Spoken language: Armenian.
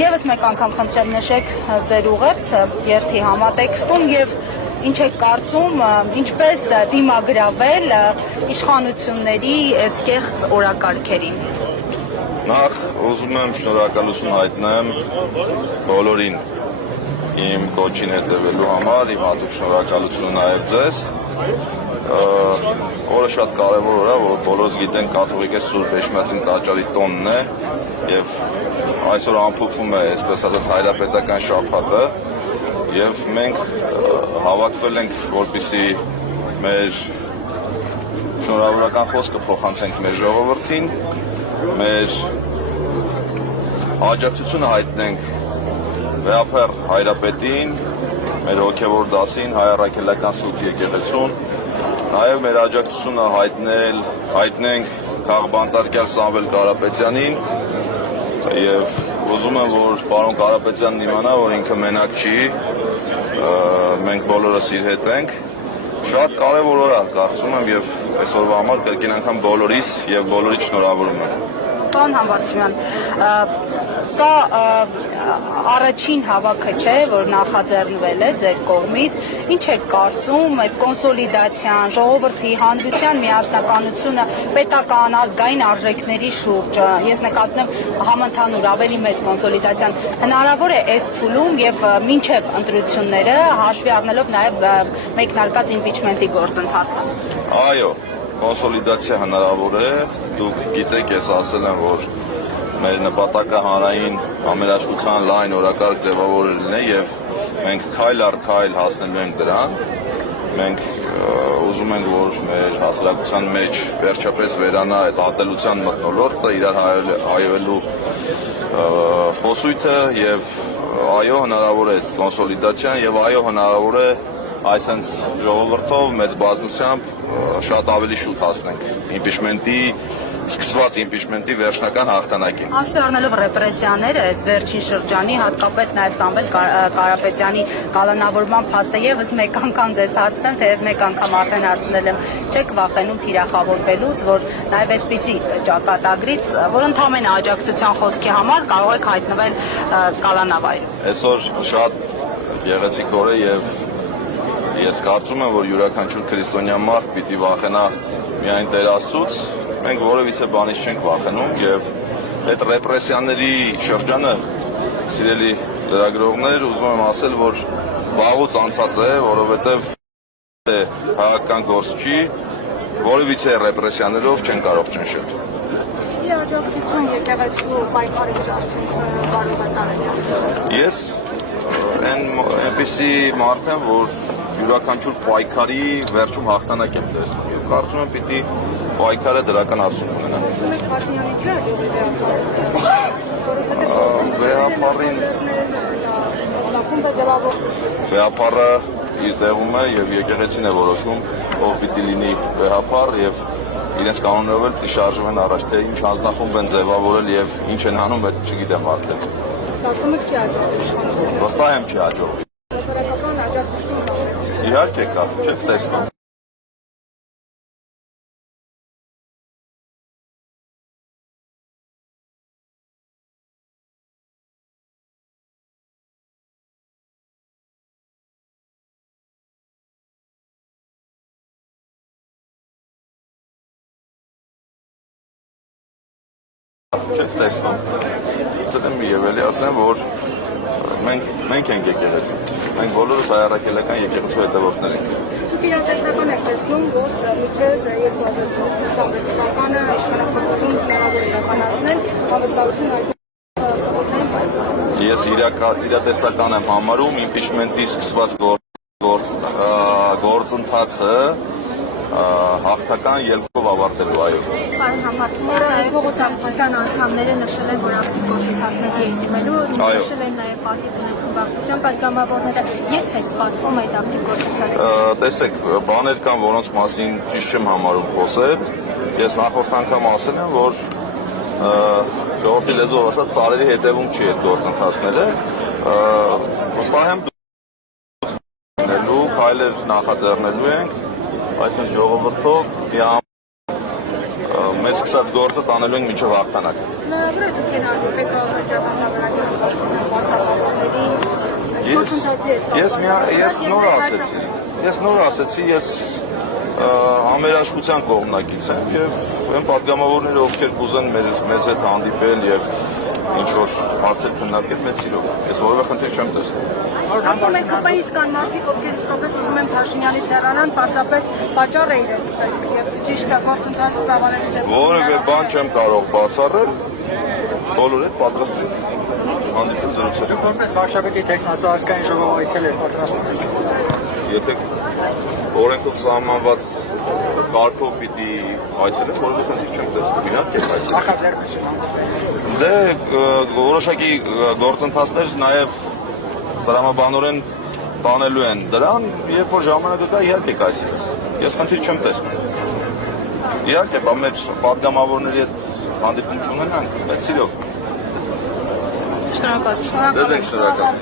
Եվս մեկ անգամ խնդրեմ նշեք ձեր ուղերձը երթի համատեքստում եւ ինչ եք կարծում, ինչպես դիմագրավել իշխանությունների կեղծ օրակարգերին։ Նախ ուզում եմ շնորհակալություն հայտնեմ բոլորին իմ կոչին հետևելու համար, իմ հատուկ շնորհակալությունը նաեւ ձեզ։ Օրը շատ կարևոր օր է, որ բոլորս գիտենք կաթողիկոս Սուրբ Էջմիածին տաճարի տոնն է եւ այսօր ամփոփվում է, այսպես ասած, հայրապետական շաբաթը եւ մենք հավաքվել ենք, որպեսզի մեր շնորհավորական խոսքը փոխանցենք մեր ժողովրդին, մեր աջակցությունը հայտնենք Վեհափեր հայրապետին, մեր հոգևոր դասին, հայ առաքելական Սուրբ Եկեղեցուն, նաեւ մեր աջակցությունը հայտնենք քաղբանտարկյալ Սամվել Կարապետյանին եւ ուզում եմ, որ պարոն Կարապետյանն իմանա, որ ինքը մենակ չի, մենք բոլորս իր հետ ենք։ Շատ կարևոր օր է, կարծում եմ, եւ այսօրվա համար կրկին անգամ բոլորիս եւ բոլորից շնորհավորում եմ։ Պարոն Համբարձումյան, սա առաջին հավաքը չէ, որ նախաձեռնվել է ձեր կողմից, ինչ եք կարծում այդ կոնսոլիդացիան, ժողովրդի հանդության միասնականությունը պետական ազգային արժեքների շուրջ, ես նկատում եմ համընդհանուր ավելի մեծ կոնսոլիդացիան, հնարավոր է այս փուլում եւ մինչեւ ընտրությունները հաշվի առնելով նաեւ մեկնարկած իմպիչմենտի գործընթացը։ Այո, կոնսոլիդացիա հնարավոր է, դուք գիտեք, ես ասել եմ, որ մեր նպատակը հանրային համերաշխության լայն օրակարգ ձևավորելն է եւ մենք քայլ առ քայլ հասնելու ենք դրան։ Մենք ուզում ենք, որ մեր հասարակության մեջ վերջապես վերանա այդ ատելության մթնոլորտը, իրար հայելու խոսույթը եւ այո, հնարավոր է կոնսոլիդացիան եւ այո, հնարավոր է այսպես ժողովրդով մեծ բազմությամբ շատ ավելի շուտ հասնենք իմպիչմենտի սկսված իմպիչմենտի վերջնական հաղթանակին։ Հաշվի առնելով ռեպրեսիաները, այս վերջին շրջանի, հատկապես նաև Սամվել Կարապետյանի կալանավորման փաստը, եւս մեկ անգամ ձեզ հարցնեմ, թեև մեկ անգամ արդեն հարցնել եմ, չեք վախենում թիրախավորվելուց, որ նաև այսպիսի ճակատագրից, որ ընդհանրեն աջակցության խոսքի համար կարող եք հայտնվել կալանավայրում։ Այսօր շատ գեղեցիկ օր է եւ ես կարծում եմ, որ յուրաքանչյուր քրիստոնյա մարդ պիտի վախենա միայն Տեր Աստծուց, մենք որևիցե բանից չենք վախենում եւ այդ ռեպրեսիաների շրջանը, սիրելի լրագրողներ, ուզում եմ ասել, որ վաղուց անցած է, որովհետեւ հայկական գործչի որևիցե ռեպրեսիաներով չեն կարող ճնշել։ Աջակցություն եկեղեցու պայքարի արդյունքը կարող է տարել։ Ես այնպիսի մարդ եմ, որ յուրաքանչյուր պայքարի վերջում հաղթանակ եմ տեսնում եւ կարծում եմ պիտի պայքարը դրական արդյունք ունենա։ Վեհափարը իր տեղում է եւ եկեղեցին է որոշում ով պիտի լինի վեհափար եւ իրենց կանոններով էլ պիտի շարժվեն առաջ, թե ինչ հանձնախումբ են ձևավորել եւ ինչ են անում, այդ չգիտեմ արդեն։ Կարծում եք չի աջակցի։ Վստահ եմ չի աջակցի։ Հասարակական աջակցություն կա։ Իհարկե կա, չեք տեսնում։ Չեք տեսնում։ Ձեզ եւ էլի ասեմ, որ մենք ենք եկեղեցի։ Մենք բոլորս հայ առաքելական եկեղեցու հետևորդներ ենք։ Դուք իրատեսական եք տեսնում, որ մինչև 2026 թվականը իշխանախոսություն հնարավոր է իրականացնել, հավաստարություն Ես իրատեսական եմ համարում իմպիչմենտի սկսված գործընթացը հաղթական ելքով ավարտելու, այո։ Պարոն Համբարձումյան, կուսակցության անդամները նշել են, որ ակտիվ գործընթացների են դիմելու, նշել են նաև պարտիզանական խմբակցության պատգամավորները, երբ է սպասվում այդ ակտիվ գործընթացը։ Տեսեք, բաներ կան, որոնց մասին ճիշտ չեմ համարում խոսել։ Ես նախորդ անգամ ասել եմ, որ ժողովրդի լեզվով ասած սարերի հետևում չի այդ գործընթացները։ Վստահ եմ քայլեր նախաձեռնելու ենք, այսինքն ժողովրդով մեծ սկսած գործը տանելու ենք մինչև հաղթանակ։ Հնարավոր է դուք Ես նոր ասեցի, ես համերաշխության կողմնակից եմ եւ այն падգամավորները, ովքեր կուզեն մեզ հետ հանդիպել եւ ինչ որ հարցեր քննարկել, մեծ սիրով։ Ես որևէ խնդիր չեմ տեսնում։ Կարծում եք ԿՊ-ից կան մարդիկ, ովքեր իսկապես ուզում են Փաշինյանից հեռանան, պարզապես պատճառ է իրենց պետք եւ ճիշտ է գործընթացը ծավալելու դեպքում։ Որևէ բան չեմ կարող բացառել, բոլորը հետ պատրաստ են հանդիպել զրուցել։ Որպես վարչապետի տեխնասու ազգային ժողովը այցել եք պատրաստվում։ Եթե օրենքով սահմանված կարգով պիտի այցելեմ, որևէ խնդիր չեմ տեսնում, իհարկե այցելեմ։ Նախաձեռնություն։ Դե որոշակի գործընթացներ նաև դրամաբանորեն բանելու են դրան, երբ որ ժամանակը կա, իհարկե կայսի։ Ես խնդիր չեմ տեսնում։ Իհարկե, մեր падգամավորների հետ հանդիպում չունենանք, բայց սիրով։ Շնորհակալ։ Դե շնորհակալ։